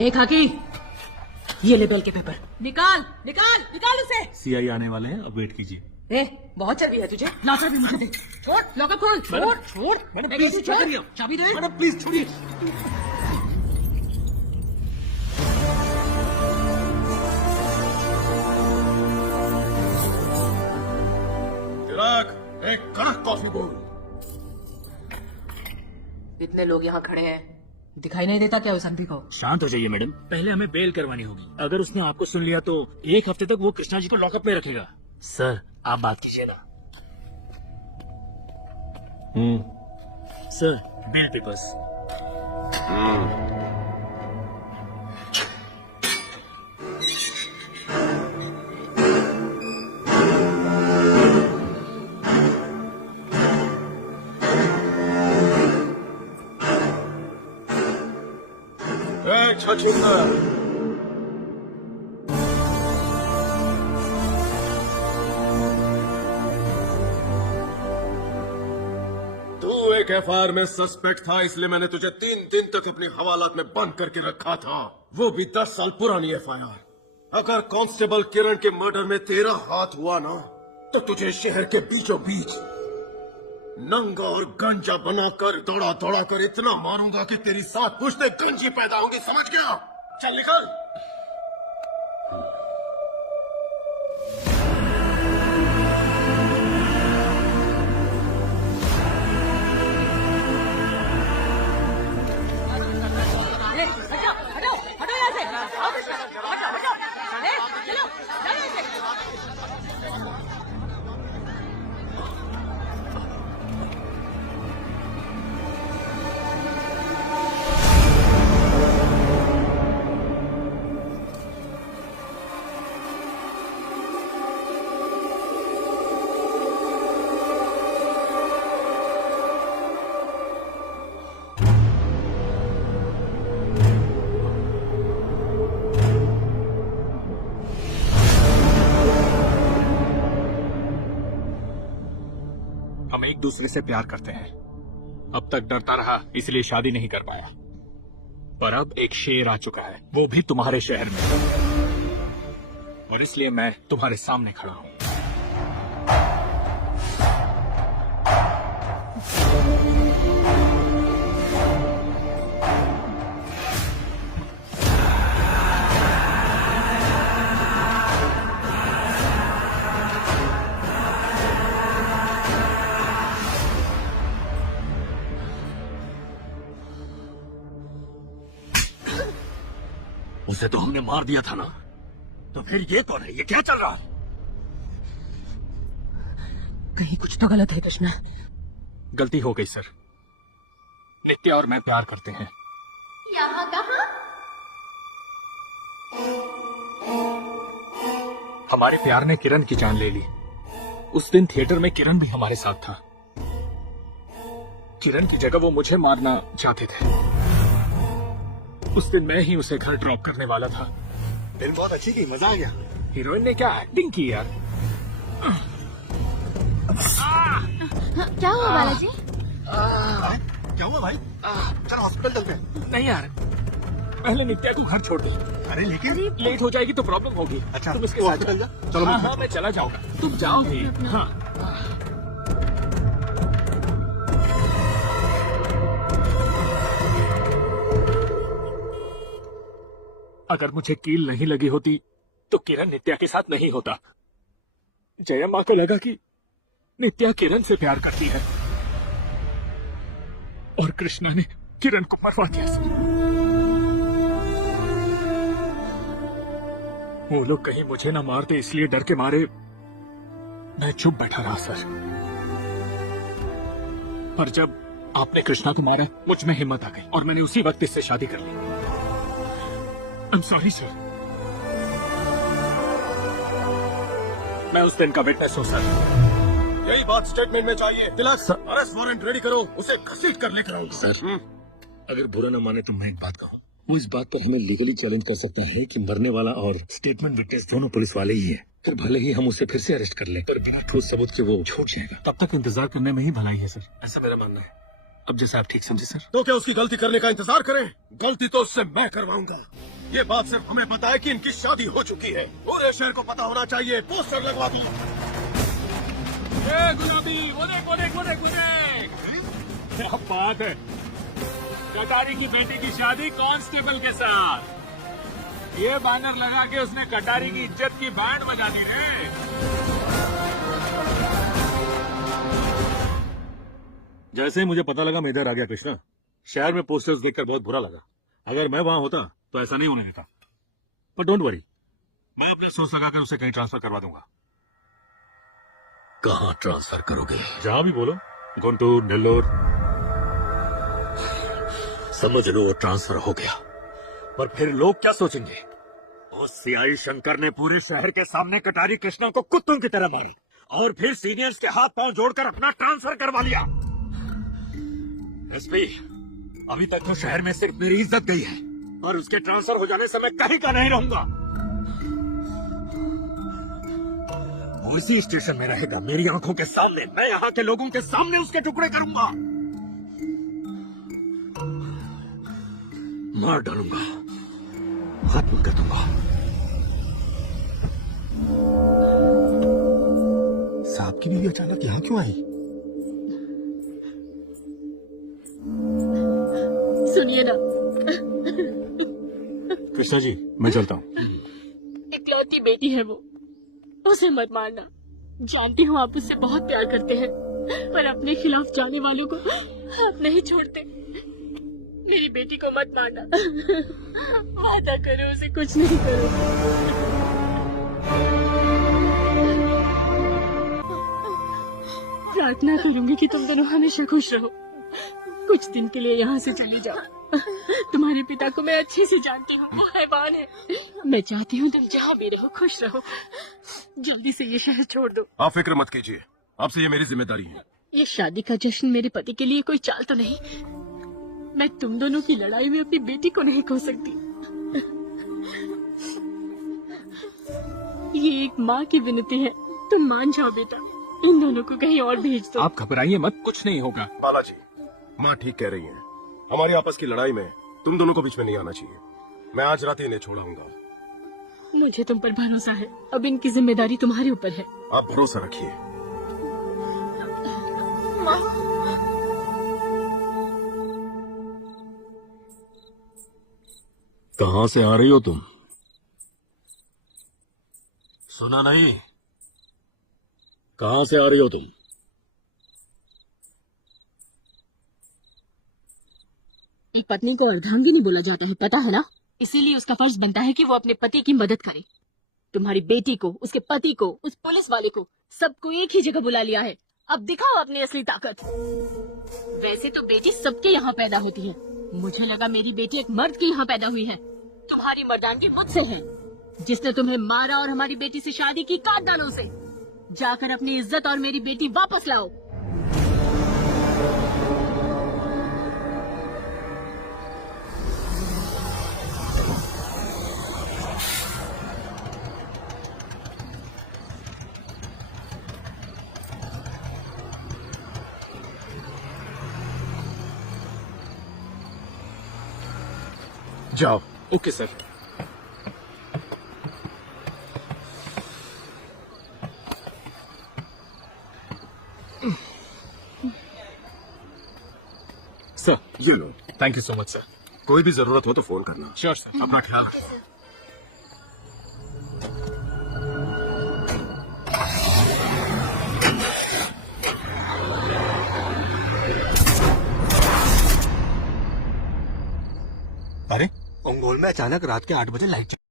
एक खाकी, ये ले बेल के पेपर। निकाल निकाल निकाल उसे। सीआई आने वाले हैं, अब वेट कीजिए। बहुत चर्बी है तुझे। लॉकर भी मुझे दे। छोड़ लॉकर खोल। छोड़ छोड़ मैडम प्लीज छोड़। चाबी दे। मैडम प्लीज छोड़िए। चिराग, एक कड़क कॉफी बोल। इतने लोग यहाँ खड़े हैं, दिखाई नहीं देता क्या उस आदमी को? शांत हो जाइए मैडम, पहले हमें बेल करवानी होगी। अगर उसने आपको सुन लिया तो 1 हफ्ते तक वो कृष्णा जी को लॉकअप में रखेगा। सर आप बात कीजिए ना। Sir bell peppers. छछूंदर, तू एक एफआईआर में सस्पेक्ट था, इसलिए मैंने तुझे 3 दिन तक अपनी हवालात में बंद करके रखा था, वो भी 10 साल पुरानी एफआईआर। अगर कांस्टेबल किरण के मर्डर में तेरा हाथ हुआ ना, तो तुझे शहर के बीचों बीच नंगा और गंजा बनाकर दौड़ा दौड़ा कर इतना मारूंगा कि तेरी 7 पुश्तें गंजी पैदा होंगी, समझ गया? चल निकल। हटो हटो यहाँ से। हटो हटो। चलो चलो यहाँ से। हम एक दूसरे से प्यार करते हैं। अब तक डरता रहा, इसलिए शादी नहीं कर पाया। पर अब एक शेर आ चुका है, वो भी तुम्हारे शहर में, और इसलिए मैं तुम्हारे सामने खड़ा हूं। उसे तो हमने मार दिया था ना, तो फिर ये कौन है? ये क्या चल रहा है? कहीं कुछ तो गलत है कृष्णा। गलती हो गई सर। नित्या और मैं प्यार करते हैं। यहाँ कहाँ? हमारे प्यार ने किरण की जान ले ली। उस दिन थिएटर में किरण भी हमारे साथ था। किरण की जगह वो मुझे मारना चाहते थे। उस दिन मैं ही उसे घर ड्रॉप करने वाला था। फिल्म बहुत अच्छी की, मजा आ गया। हीरोइन ने क्या एक्टिंग की यार। क्या हुआ बालाजी? क्या हुआ भाई? चल हॉस्पिटल चलते हैं। नहीं यार, पहले नित्या को घर छोड़ दे। अरे लेकिन लेट हो जाएगी तो प्रॉब्लम होगी। अच्छा तुम इसके साथ हॉस्पिटल जा। चलो। हाँ मैं चला जाऊंगा, तुम जाओ भी। हाँ अगर मुझे कील नहीं लगी होती तो किरण नित्या के साथ नहीं होता। जया माँ को लगा कि नित्या किरण से प्यार करती है, और कृष्णा ने किरण को मरवा दिया। वो लोग कहीं मुझे ना मारते, इसलिए डर के मारे मैं चुप बैठा रहा सर। पर जब आपने कृष्णा को मारा, मुझ में हिम्मत आ गई और मैंने उसी वक्त इससे शादी कर ली। I'm sorry sir. मैं उस दिन का विटनेस हूँ सर। यही बात स्टेटमेंट में चाहिए। तिलक, अरेस्ट वारंट रेडी करो, उसे घसीट कर लेकर आऊंगा। सर अगर बुरा न माने तो मैं एक बात कहूँ। वो इस बात पर हमें लीगली चैलेंज कर सकता है कि मरने वाला और स्टेटमेंट विटनेस दोनों पुलिस वाले ही है। फिर भले ही हम उसे फिर से अरेस्ट कर लें, पर बिना ठोस सबूत के वो छूट जाएगा। तब तक इंतजार करने में ही भलाई है सर, ऐसा मेरा मानना है। अब जैसे आप ठीक समझे सर। तो क्या उसकी गलती करने का इंतजार करें? गलती तो उससे मैं करवाऊंगा। ये बात सिर्फ हमें पता है कि इनकी शादी हो चुकी है। पूरे शहर को पता होना चाहिए। पोस्टर लगवा दो। गुलाबी वो देख वो देख वो देख वो देख, क्या बात है। कटारी की बेटी की शादी कांस्टेबल के साथ। ये बैनर लगा के उसने कटारी की इज्जत की बैंड बजा दी रे। जैसे ही मुझे पता लगा मैं इधर आ गया कृष्णा। शहर में पोस्टर्स देखकर बहुत बुरा लगा। अगर मैं वहां होता तो ऐसा नहीं होने देता। पर डोंट वरी, मैं अपने सोच लगाकर उसे कहीं ट्रांसफर करवा दूंगा। कहाँ ट्रांसफर करोगे? जहां भी बोलो, गुंटूर, नेल्लोर। समझ लो वो ट्रांसफर हो गया। पर फिर लोग क्या सोचेंगे? उस सीआई शंकर ने पूरे शहर के सामने कटारी कृष्णा को कुत्तों की तरह मारा और फिर सीनियर्स के हाथ पांव जोड़कर अपना ट्रांसफर करवा लिया। एसपी, अभी तक तो शहर में सिर्फ मेरी इज्जत गई है और उसके ट्रांसफर हो जाने से मैं कहीं का नहीं रहूंगा। वो इसी स्टेशन में रहेगा, मेरी आंखों के सामने। मैं यहाँ के लोगों के सामने उसके टुकड़े करूंगा, मार डालूंगा, खत्म कर दूंगा। साहब की बीवी अचानक यहाँ क्यों आई? सुनिए ना, कृष्णा जी मैं चलता हूँ। इकलौती बेटी है वो, उसे मत मारना। जानती हूँ आप उससे बहुत प्यार करते हैं, पर अपने खिलाफ जाने वालों को आप नहीं छोड़ते। मेरी बेटी को मत मारना। वादा करो उसे कुछ नहीं करो। प्रार्थना करूंगी कि तुम दोनों हमेशा खुश रहो। कुछ दिन के लिए यहाँ से चली जाओ। तुम्हारे पिता को मैं अच्छे से जानती हूँ, वो हैवान है। मैं चाहती हूँ तुम जहाँ भी रहो खुश रहो। जल्दी से ये शहर छोड़ दो। आप फिक्र मत कीजिए, आपसे ये मेरी जिम्मेदारी है। ये शादी का जश्न मेरे पति के लिए कोई चाल तो नहीं? मैं तुम दोनों की लड़ाई में अपनी बेटी को नहीं खो सकती। ये एक माँ की विनती है, तुम मान जाओ बेटा। इन दोनों को कहीं और भेज दो। आप घबराइए मत, कुछ नहीं होगा। बालाजी, माँ ठीक कह रही है। हमारी आपस की लड़ाई में तुम दोनों को बीच में नहीं आना चाहिए। मैं आज रात ही इन्हें छोड़ाऊंगा। मुझे तुम पर भरोसा है, अब इनकी जिम्मेदारी तुम्हारे ऊपर है। आप भरोसा रखिए। कहाँ से आ रही हो तुम? सुना नहीं? कहाँ से आ रही हो तुम? एक पत्नी को अर्धांगिनी बोला जाता है, पता है ना? इसीलिए उसका फर्ज बनता है कि वो अपने पति की मदद करे। तुम्हारी बेटी को, उसके पति को, उस पुलिस वाले को, सबको एक ही जगह बुला लिया है। अब दिखाओ अपनी असली ताकत। वैसे तो बेटी सबके यहाँ पैदा होती है, मुझे लगा मेरी बेटी एक मर्द के यहाँ पैदा हुई है। तुम्हारी मर्दानगी मुझसे है। जिसने तुम्हें मारा और हमारी बेटी से शादी की, काट डालो उसे। जाकर अपनी इज्जत और मेरी बेटी वापस लाओ। जाओ। Okay sir. सर ये लो। Thank you so much sir. कोई भी जरूरत हो तो फोन करना। Sure sir. अपना ख्याल रखिए। अरे अंगोल में अचानक रात के 8 बजे लाइट